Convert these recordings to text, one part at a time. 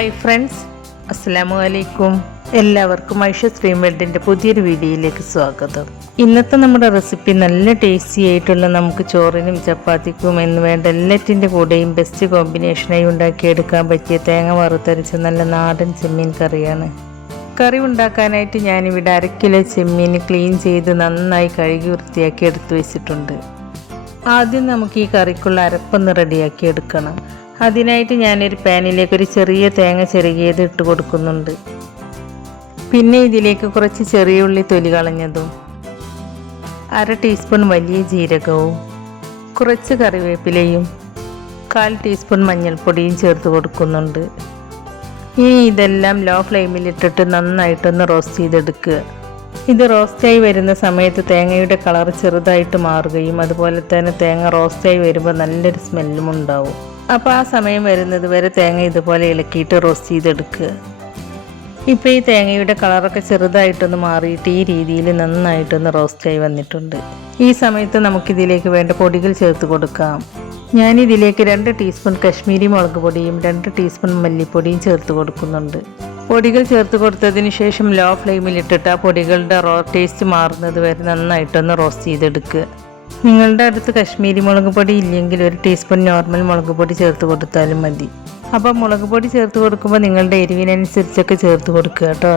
Hi friends, അസ്സലാമു അലൈക്കും. എല്ലാവർക്കും ഐഷ സ്ട്രീം വേൾഡിൻ്റെ പുതിയൊരു വീഡിയോയിലേക്ക് സ്വാഗതം. ഇന്നത്തെ നമ്മുടെ റെസിപ്പി നല്ല ടേസ്റ്റി ആയിട്ടുള്ള നമുക്ക് ചോറിനും ചപ്പാത്തിക്കും എന്ന് വേണ്ട എല്ലാറ്റിൻ്റെ കൂടെയും ബെസ്റ്റ് കോമ്പിനേഷനായി ഉണ്ടാക്കിയെടുക്കാൻ പറ്റിയ തേങ്ങ വറുത്തരച്ച നല്ല നാടൻ ചെമ്മീൻ കറിയാണ്. കറി ഉണ്ടാക്കാനായിട്ട് ഞാനിവിടെ 1/2 കിലോ ചെമ്മീൻ ക്ലീൻ ചെയ്ത് നന്നായി കഴുകി വൃത്തിയാക്കി എടുത്തു വെച്ചിട്ടുണ്ട്. ആദ്യം നമുക്ക് ഈ കറിക്കുള്ള അരപ്പൊന്ന് റെഡിയാക്കി എടുക്കണം. അതിനായിട്ട് ഞാനൊരു പാനിലേക്ക് ഒരു ചെറിയ തേങ്ങ ചിരകിയത് ഇട്ട് കൊടുക്കുന്നുണ്ട്. പിന്നെ ഇതിലേക്ക് കുറച്ച് ചെറിയ ഉള്ളി തൊലി കളഞ്ഞതും 1/2 ടീസ്പൂൺ വലിയ ജീരകവും കുറച്ച് കറിവേപ്പിലയും 1/4 ടീസ്പൂൺ മഞ്ഞൾപ്പൊടിയും ചേർത്ത് കൊടുക്കുന്നുണ്ട്. ഇനി ഇതെല്ലാം ലോ ഫ്ലെയിമിലിട്ടിട്ട് നന്നായിട്ടൊന്ന് റോസ്റ്റ് ചെയ്തെടുക്കുക. ഇത് റോസ്റ്റായി വരുന്ന സമയത്ത് തേങ്ങയുടെ കളർ ചെറുതായിട്ട് മാറുകയും അതുപോലെ തന്നെ തേങ്ങ റോസ്റ്റായി വരുമ്പോൾ നല്ലൊരു സ്മെല്ലും ഉണ്ടാവും. അപ്പോൾ ആ സമയം വരുന്നത് വരെ തേങ്ങ ഇതുപോലെ ഇളക്കിയിട്ട് റോസ്റ്റ് ചെയ്തെടുക്കുക. ഇപ്പോൾ ഈ തേങ്ങയുടെ കളറൊക്കെ ചെറുതായിട്ടൊന്ന് മാറിയിട്ട് ഈ രീതിയിൽ നന്നായിട്ടൊന്ന് റോസ്റ്റായി വന്നിട്ടുണ്ട്. ഈ സമയത്ത് നമുക്കിതിലേക്ക് വേണ്ട പൊടികൾ ചേർത്ത് കൊടുക്കാം. ഞാനിതിലേക്ക് 2 ടീസ്പൂൺ കശ്മീരി മുളക് പൊടിയും 2 ടീസ്പൂൺ മല്ലിപ്പൊടിയും ചേർത്ത് കൊടുക്കുന്നുണ്ട്. പൊടികൾ ചേർത്ത് കൊടുത്തതിന് ശേഷം ലോ ഫ്ലെയിമിലിട്ടിട്ട് ആ പൊടികളുടെ ടേസ്റ്റ് മാറുന്നത് വരെ നന്നായിട്ടൊന്ന് റോസ്റ്റ് ചെയ്തെടുക്കുക. നിങ്ങളുടെ അടുത്ത് കശ്മീരി മുളക് പൊടി ഇല്ലെങ്കിൽ 1 ടീസ്പൂൺ നോർമൽ മുളക് പൊടി ചേർത്ത് കൊടുത്താലും മതി. അപ്പോൾ മുളക് പൊടി ചേർത്ത് കൊടുക്കുമ്പോൾ നിങ്ങളുടെ എരിവിനനുസരിച്ചൊക്കെ ചേർത്ത് കൊടുക്കുക കേട്ടോ.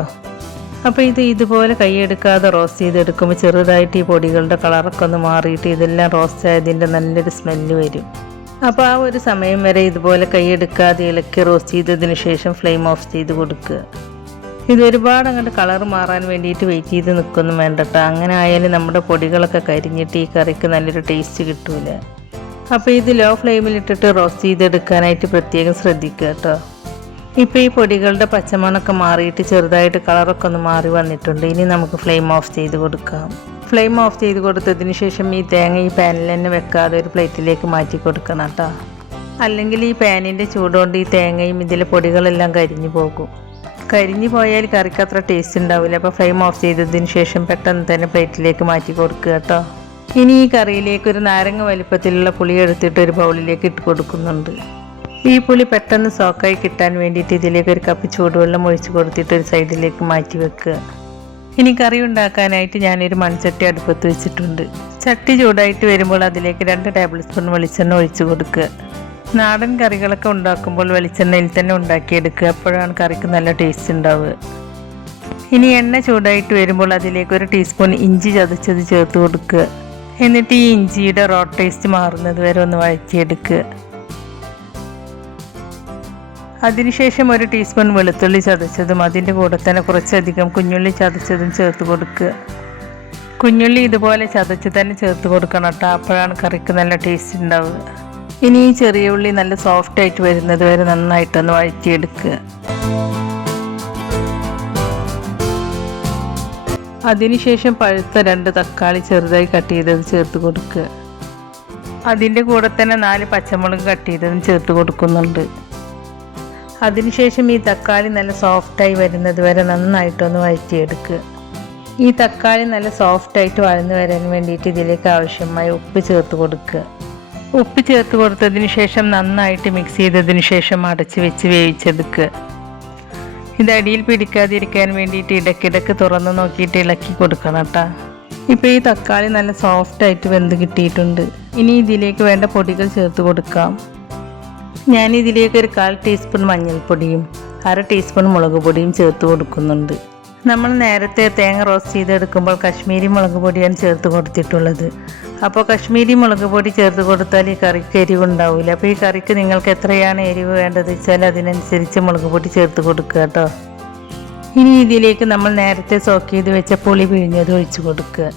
അപ്പോൾ ഇതുപോലെ കൈയെടുക്കാതെ റോസ്റ്റ് ചെയ്തെടുക്കുമ്പോൾ ചെറുതായിട്ട് ഈ പൊടികളുടെ കളറൊക്കെ ഒന്ന് മാറിയിട്ട് ഇതെല്ലാം റോസ്റ്റ് ആയതിൻ്റെ നല്ലൊരു സ്മെല്ല് വരും. അപ്പോൾ ആ ഒരു സമയം വരെ ഇതുപോലെ കൈയെടുക്കാതെ ഇളക്കി റോസ്റ്റ് ചെയ്തതിന് ശേഷം ഫ്ലെയിം ഓഫ് ചെയ്ത് കൊടുക്കുക. ഇത് ഒരുപാട് അങ്ങോട്ട് കളർ മാറാൻ വേണ്ടിയിട്ട് വെയിറ്റ് ചെയ്ത് നിൽക്കൊന്നും വേണ്ട കേട്ടോ. അങ്ങനെ ആയാലും നമ്മുടെ പൊടികളൊക്കെ കരിഞ്ഞിട്ട് ഈ കറിക്ക് നല്ലൊരു ടേസ്റ്റ് കിട്ടൂല. അപ്പോൾ ഇത് ലോ ഫ്ലെയിമിലിട്ടിട്ട് റോസ്റ്റ് ചെയ്തെടുക്കാനായിട്ട് പ്രത്യേകം ശ്രദ്ധിക്കുക കേട്ടോ. ഇപ്പോൾ ഈ പൊടികളുടെ പച്ചമണമൊക്കെ മാറിയിട്ട് ചെറുതായിട്ട് കളറൊക്കെ ഒന്ന് മാറി വന്നിട്ടുണ്ട്. ഇനി നമുക്ക് ഫ്ലെയിം ഓഫ് ചെയ്ത് കൊടുക്കാം. ഫ്ലെയിം ഓഫ് ചെയ്ത് കൊടുത്തതിന് ശേഷം ഈ തേങ്ങ ഈ പാനിൽ തന്നെ വെക്കാതെ ഒരു പ്ലേറ്റിലേക്ക് മാറ്റി കൊടുക്കണം കേട്ടോ. അല്ലെങ്കിൽ ഈ പാനിൻ്റെ ചൂടുകൊണ്ട് ഈ തേങ്ങയും ഇതിലെ പൊടികളെല്ലാം കരിഞ്ഞു പോകും. കരിഞ്ഞു പോയാൽ കറിക്ക് അത്ര ടേസ്റ്റ് ഉണ്ടാവില്ല. അപ്പോൾ ഫ്ലെയിം ഓഫ് ചെയ്തതിന് ശേഷം പെട്ടെന്ന് തന്നെ പ്ലേറ്റിലേക്ക് മാറ്റി കൊടുക്കുക കേട്ടോ. ഇനി ഈ കറിയിലേക്ക് ഒരു നാരങ്ങ വലിപ്പത്തിലുള്ള പുളി എടുത്തിട്ട് ഒരു ബൗളിലേക്ക് ഇട്ട് കൊടുക്കുന്നുണ്ട്. ഈ പുളി പെട്ടെന്ന് സോക്കായി കിട്ടാൻ വേണ്ടിയിട്ട് ഇതിലേക്ക് 1 കപ്പ് ചൂടുവെള്ളം ഒഴിച്ച് കൊടുത്തിട്ട് ഒരു സൈഡിലേക്ക് മാറ്റി വെക്കുക. ഇനി കറി ഉണ്ടാക്കാനായിട്ട് ഞാനൊരു മൺചട്ടി അടുപ്പത്ത് വെച്ചിട്ടുണ്ട്. ചട്ടി ചൂടായിട്ട് വരുമ്പോൾ അതിലേക്ക് 2 ടേബിൾ സ്പൂൺ വെളിച്ചെണ്ണ ഒഴിച്ച് കൊടുക്കുക. നാടൻ കറികളൊക്കെ ഉണ്ടാക്കുമ്പോൾ വെളിച്ചെണ്ണയിൽ തന്നെ ഉണ്ടാക്കിയെടുക്കുക. അപ്പോഴാണ് കറിക്ക് നല്ല ടേസ്റ്റ് ഉണ്ടാവുക. ഇനി എണ്ണ ചൂടായിട്ട് വരുമ്പോൾ അതിലേക്ക് 1 ടീസ്പൂൺ ഇഞ്ചി ചതച്ചത് ചേർത്ത് കൊടുക്കുക. എന്നിട്ട് ഈ ഇഞ്ചിയുടെ ടേസ്റ്റ് മാറുന്നത് വരെ ഒന്ന് വഴറ്റിയെടുക്കുക. അതിനുശേഷം 1 ടീസ്പൂൺ വെളുത്തുള്ളി ചതച്ചതും അതിൻ്റെ കൂടെ തന്നെ കുറച്ചധികം കുഞ്ഞുള്ളി ചതച്ചതും ചേർത്ത് കൊടുക്കുക. കുഞ്ഞുള്ളി ഇതുപോലെ ചതച്ച് തന്നെ ചേർത്ത് കൊടുക്കണം കേട്ടോ. അപ്പോഴാണ് കറിക്ക് നല്ല ടേസ്റ്റ് ഉണ്ടാവുക. ഇനി ഈ ചെറിയ ഉള്ളി നല്ല സോഫ്റ്റ് ആയിട്ട് വരുന്നത് വരെ നന്നായിട്ടൊന്ന് വഴറ്റിയെടുക്കുക. അതിനുശേഷം പഴുത്ത 2 തക്കാളി ചെറുതായി കട്ട് ചെയ്തത് ചേർത്ത് കൊടുക്കുക. അതിൻ്റെ കൂടെ തന്നെ 4 പച്ചമുളക് കട്ട് ചെയ്തതും ചേർത്ത് കൊടുക്കുന്നുണ്ട്. അതിനുശേഷം ഈ തക്കാളി നല്ല സോഫ്റ്റായി വരുന്നത് വരെ നന്നായിട്ടൊന്ന് വഴറ്റിയെടുക്കുക. ഈ തക്കാളി നല്ല സോഫ്റ്റായിട്ട് വഴന്ന് വരാൻ വേണ്ടിയിട്ട് ഇതിലേക്ക് ആവശ്യമായ ഉപ്പ് ചേർത്ത് കൊടുക്കുക. ഉപ്പ് ചേർത്ത് കൊടുത്തതിന് ശേഷം നന്നായിട്ട് മിക്സ് ചെയ്തതിന് ശേഷം അടച്ച് വെച്ച് വേവിച്ചെടുക്കുക. ഇത് അടിയിൽ പിടിക്കാതിരിക്കാൻ വേണ്ടിയിട്ട് ഇടയ്ക്കിടയ്ക്ക് തുറന്ന് നോക്കിയിട്ട് ഇളക്കി കൊടുക്കണം കേട്ടോ. ഇപ്പോൾ ഈ തക്കാളി നല്ല സോഫ്റ്റായിട്ട് വെന്ത് കിട്ടിയിട്ടുണ്ട്. ഇനി ഇതിലേക്ക് വേണ്ട പൊടികൾ ചേർത്ത് കൊടുക്കാം. ഞാനിതിലേക്ക് 1/4 ടീസ്പൂൺ മഞ്ഞൾപ്പൊടിയും 1/2 ടീസ്പൂൺ മുളക് പൊടിയും ചേർത്ത് കൊടുക്കുന്നുണ്ട്. നമ്മൾ നേരത്തെ തേങ്ങ റോസ്റ്റ് ചെയ്തെടുക്കുമ്പോൾ കശ്മീരി മുളക് പൊടിയാണ് ചേർത്ത് കൊടുത്തിട്ടുള്ളത്. അപ്പോൾ കശ്മീരി മുളക് പൊടി ചേർത്ത് കൊടുത്താൽ ഈ കറിക്ക് എരിവുണ്ടാവില്ല. അപ്പോൾ ഈ കറിക്ക് നിങ്ങൾക്ക് എത്രയാണ് എരിവ് വേണ്ടത് വെച്ചാൽ അതിനനുസരിച്ച് മുളക് പൊടി ചേർത്ത് കൊടുക്കുക കേട്ടോ. ഇനി ഇതിലേക്ക് നമ്മൾ നേരത്തെ സോക്ക് ചെയ്ത് വെച്ച പുളി പിഴിഞ്ഞത് ഒഴിച്ച് കൊടുക്കുക.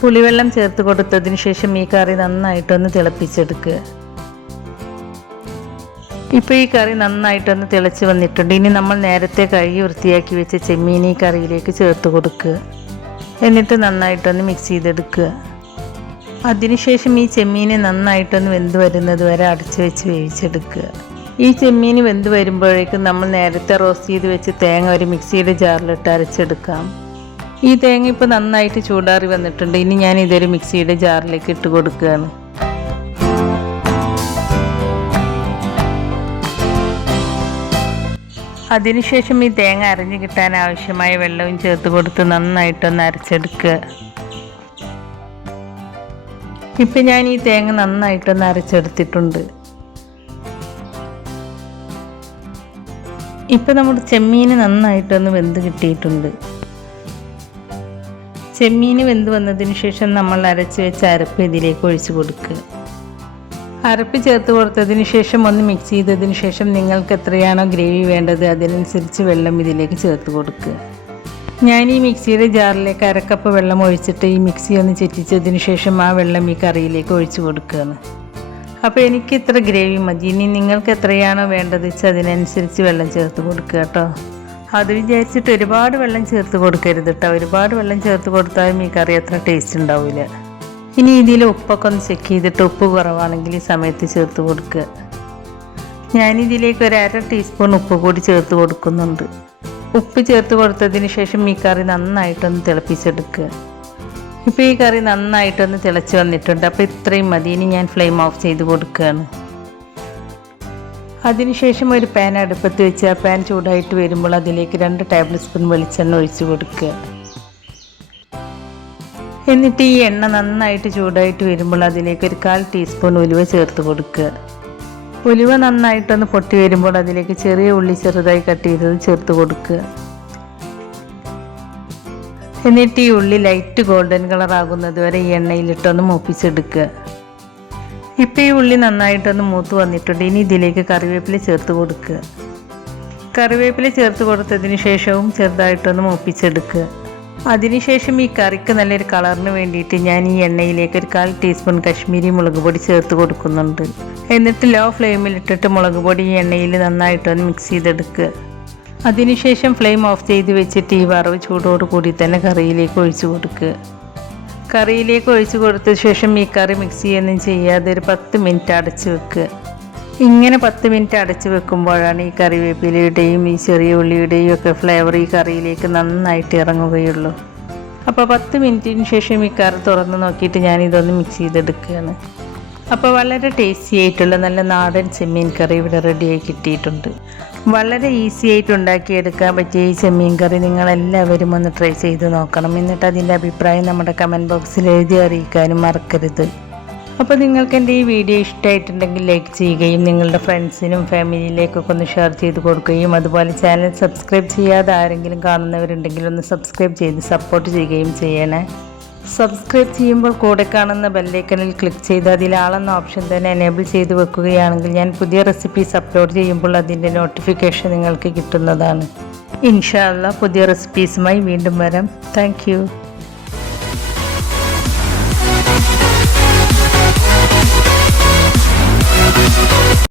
പുളിവെള്ളം ചേർത്ത് കൊടുത്തതിന് ശേഷം ഈ കറി നന്നായിട്ടൊന്ന് തിളപ്പിച്ചെടുക്കുക. ഇപ്പോൾ ഈ കറി നന്നായിട്ടൊന്ന് തിളച്ച് വന്നിട്ടുണ്ട്. ഇനി നമ്മൾ നേരത്തെ കഴുകി വൃത്തിയാക്കി വെച്ച ചെമ്മീൻ ഈ കറിയിലേക്ക് ചേർത്ത് കൊടുക്കുക. എന്നിട്ട് നന്നായിട്ടൊന്ന് മിക്സ് ചെയ്തെടുക്കുക. അതിനുശേഷം ഈ ചെമ്മീന് നന്നായിട്ടൊന്ന് വെന്ത് വരുന്നത് വരെ അടച്ച് വെച്ച് വേവിച്ചെടുക്കുക. ഈ ചെമ്മീൻ വെന്ത് വരുമ്പോഴേക്കും നമ്മൾ നേരത്തെ റോസ്റ്റ് ചെയ്ത് വെച്ച് തേങ്ങ ഒരു മിക്സിയുടെ ജാറിലിട്ട് അരച്ചെടുക്കാം. ഈ തേങ്ങ ഇപ്പോൾ നന്നായിട്ട് ചൂടാറി വന്നിട്ടുണ്ട്. ഇനി ഞാൻ ഇതൊരു മിക്സിയുടെ ജാറിലേക്ക് ഇട്ട് കൊടുക്കുകയാണ്. അതിനുശേഷം ഈ തേങ്ങ അരഞ്ഞു കിട്ടാൻ ആവശ്യമായ വെള്ളവും ചേർത്ത് കൊടുത്ത് നന്നായിട്ടൊന്ന് അരച്ചെടുക്കുക. ഇപ്പം ഞാൻ ഈ തേങ്ങ നന്നായിട്ടൊന്ന് അരച്ചെടുത്തിട്ടുണ്ട്. ഇപ്പം നമ്മുടെ ചെമ്മീൻ നന്നായിട്ടൊന്ന് വെന്ത് കിട്ടിയിട്ടുണ്ട്. ചെമ്മീൻ വെന്ത് വന്നതിന് ശേഷം നമ്മൾ അരച്ച് വെച്ച അരപ്പ് ഇതിലേക്ക് ഒഴിച്ച് കൊടുക്കുക. അരപ്പ് ചേർത്ത് കൊടുത്തതിന് ശേഷം ഒന്ന് മിക്സ് ചെയ്തതിന് ശേഷം നിങ്ങൾക്ക് എത്രയാണോ ഗ്രേവി വേണ്ടത് അതിനനുസരിച്ച് വെള്ളം ഇതിലേക്ക് ചേർത്ത് കൊടുക്കുക. ഞാൻ ഈ മിക്സിയുടെ ജാറിലേക്ക് അരക്കപ്പ് വെള്ളം ഒഴിച്ചിട്ട് ഈ മിക്സി ഒന്ന് ചെറ്റിച്ചതിന് ശേഷം ആ വെള്ളം ഈ കറിയിലേക്ക് ഒഴിച്ച് കൊടുക്കുകയാണ്. അപ്പോൾ എനിക്ക് ഇത്ര ഗ്രേവി മതി. ഇനി നിങ്ങൾക്ക് എത്രയാണോ വേണ്ടത് വെച്ചാൽ അതിനനുസരിച്ച് വെള്ളം ചേർത്ത് കൊടുക്കുക കേട്ടോ. അത് വിചാരിച്ചിട്ട് ഒരുപാട് വെള്ളം ചേർത്ത് കൊടുക്കരുത് കേട്ടോ. ഒരുപാട് വെള്ളം ചേർത്ത് കൊടുത്താലും ഈ കറി അത്ര ടേസ്റ്റ് ഉണ്ടാവില്ല. ഇനി ഇതിൽ ഉപ്പൊക്കെ ഒന്ന് ചെക്ക് ചെയ്തിട്ട് ഉപ്പ് കുറവാണെങ്കിൽ ഈ സമയത്ത് ചേർത്ത് കൊടുക്കുക. ഞാനിതിലേക്ക് ഒരു 1/2 ടീസ്പൂൺ ഉപ്പ് കൂടി ചേർത്ത് കൊടുക്കുന്നുണ്ട്. ഉപ്പ് ചേർത്ത് കൊടുത്തതിന് ശേഷം ഈ കറി നന്നായിട്ടൊന്ന് തിളപ്പിച്ചെടുക്കുക. ഇപ്പോൾ ഈ കറി നന്നായിട്ടൊന്ന് തിളച്ച് വന്നിട്ടുണ്ട്. അപ്പോൾ ഇത്രയും മതി. ഇനി ഞാൻ ഫ്ലെയിം ഓഫ് ചെയ്ത് കൊടുക്കുകയാണ്. അതിനുശേഷം ഒരു പാൻ അടുപ്പത്ത് വെച്ച് ആ പാൻ ചൂടായിട്ട് വരുമ്പോൾ അതിലേക്ക് 2 ടേബിൾ സ്പൂൺ വെളിച്ചെണ്ണ ഒഴിച്ച് കൊടുക്കുക. എന്നിട്ട് ഈ എണ്ണ നന്നായിട്ട് ചൂടായിട്ട് വരുമ്പോൾ അതിലേക്ക് ഒരു 1/4 ടീസ്പൂൺ ഉലുവ ചേർത്ത് കൊടുക്കുക. ഉലുവ നന്നായിട്ടൊന്ന് പൊട്ടി വരുമ്പോൾ അതിലേക്ക് ചെറിയ ഉള്ളി ചെറുതായി കട്ട് ചെയ്തത് ചേർത്ത് കൊടുക്കുക. എന്നിട്ട് ഈ ഉള്ളി ലൈറ്റ് ഗോൾഡൻ കളർ ആകുന്നത് വരെ ഈ എണ്ണയിലിട്ടൊന്ന് മൂപ്പിച്ചെടുക്കുക. ഇപ്പോൾ ഈ ഉള്ളി നന്നായിട്ടൊന്ന് മൂത്ത് വന്നിട്ടുണ്ട്. ഇനി ഇതിലേക്ക് കറിവേപ്പില ചേർത്ത് കൊടുക്കുക. കറിവേപ്പില ചേർത്ത് കൊടുത്തതിന് ശേഷവും ചെറുതായിട്ടൊന്ന് മൂപ്പിച്ചെടുക്കുക. അതിനുശേഷം ഈ കറിക്ക് നല്ലൊരു കളറിന് വേണ്ടിയിട്ട് ഞാൻ ഈ എണ്ണയിലേക്ക് ഒരു 1/4 ടീസ്പൂൺ കശ്മീരി മുളക് പൊടി ചേർത്ത് കൊടുക്കുന്നുണ്ട്. എന്നിട്ട് ലോ ഫ്ലെയിമിലിട്ടിട്ട് മുളക് പൊടി ഈ എണ്ണയിൽ നന്നായിട്ടൊന്ന് മിക്സ് ചെയ്തെടുക്കുക. അതിനുശേഷം ഫ്ലെയിം ഓഫ് ചെയ്ത് വെച്ചിട്ട് ഈ വറവ് ചൂടോട് കൂടി തന്നെ കറിയിലേക്ക് ഒഴിച്ച് കൊടുക്കുക. കറിയിലേക്ക് ഒഴിച്ച് കൊടുത്ത ശേഷം ഈ കറി മിക്സ് ചെയ്യുകയൊന്നും ചെയ്യാതെ ഒരു 10 മിനിറ്റ് അടച്ച് വെക്കുക. ഇങ്ങനെ 10 മിനിറ്റ് അടച്ച് വെക്കുമ്പോഴാണ് ഈ കറിവേപ്പിലയുടെയും ഈ ചെറിയ ഉള്ളിയുടെയും ഒക്കെ ഫ്ലേവർ ഈ കറിയിലേക്ക് നന്നായിട്ട് ഇറങ്ങുകയുള്ളൂ. അപ്പോൾ 10 മിനിറ്റിന് ശേഷം ഈ കറി തുറന്ന് നോക്കിയിട്ട് ഞാനിതൊന്ന് മിക്സ് ചെയ്തെടുക്കുകയാണ്. അപ്പോൾ വളരെ ടേസ്റ്റി ആയിട്ടുള്ള നല്ല നാടൻ ചെമ്മീൻ കറി ഇവിടെ റെഡിയായി കിട്ടിയിട്ടുണ്ട്. വളരെ ഈസി ആയിട്ട് ഉണ്ടാക്കിയെടുക്കാൻ പറ്റിയ ഈ ചെമ്മീൻ കറി നിങ്ങളെല്ലാവരും ഒന്ന് ട്രൈ ചെയ്ത് നോക്കണം. എന്നിട്ട് അതിൻ്റെ അഭിപ്രായം നമ്മുടെ കമൻറ്റ് ബോക്സിൽ എഴുതി അറിയിക്കാനും മറക്കരുത്. അപ്പോൾ നിങ്ങൾക്ക് എൻ്റെ ഈ വീഡിയോ ഇഷ്ടമായിട്ടുണ്ടെങ്കിൽ ലൈക്ക് ചെയ്യുകയും നിങ്ങളുടെ ഫ്രണ്ട്സിനും ഫാമിലിയിലേക്കൊക്കെ ഒന്ന് ഷെയർ ചെയ്ത് കൊടുക്കുകയും അതുപോലെ ചാനൽ സബ്സ്ക്രൈബ് ചെയ്യാതെ ആരെങ്കിലും കാണുന്നവരുണ്ടെങ്കിൽ ഒന്ന് സബ്സ്ക്രൈബ് ചെയ്ത് സപ്പോർട്ട് ചെയ്യുകയും ചെയ്യണേ. സബ്സ്ക്രൈബ് ചെയ്യുമ്പോൾ കൂടെ കാണുന്ന ബെല്ലൈക്കണിൽ ക്ലിക്ക് ചെയ്ത് അതിൽ ആളെന്ന ഓപ്ഷൻ തന്നെ എനേബിൾ ചെയ്ത് വെക്കുകയാണെങ്കിൽ ഞാൻ പുതിയ റെസിപ്പീസ് അപ്ലോഡ് ചെയ്യുമ്പോൾ അതിൻ്റെ നോട്ടിഫിക്കേഷൻ നിങ്ങൾക്ക് കിട്ടുന്നതാണ്. ഇൻഷാ അല്ലാഹ് പുതിയ റെസിപ്പീസുമായി വീണ്ടും വരാം. താങ്ക്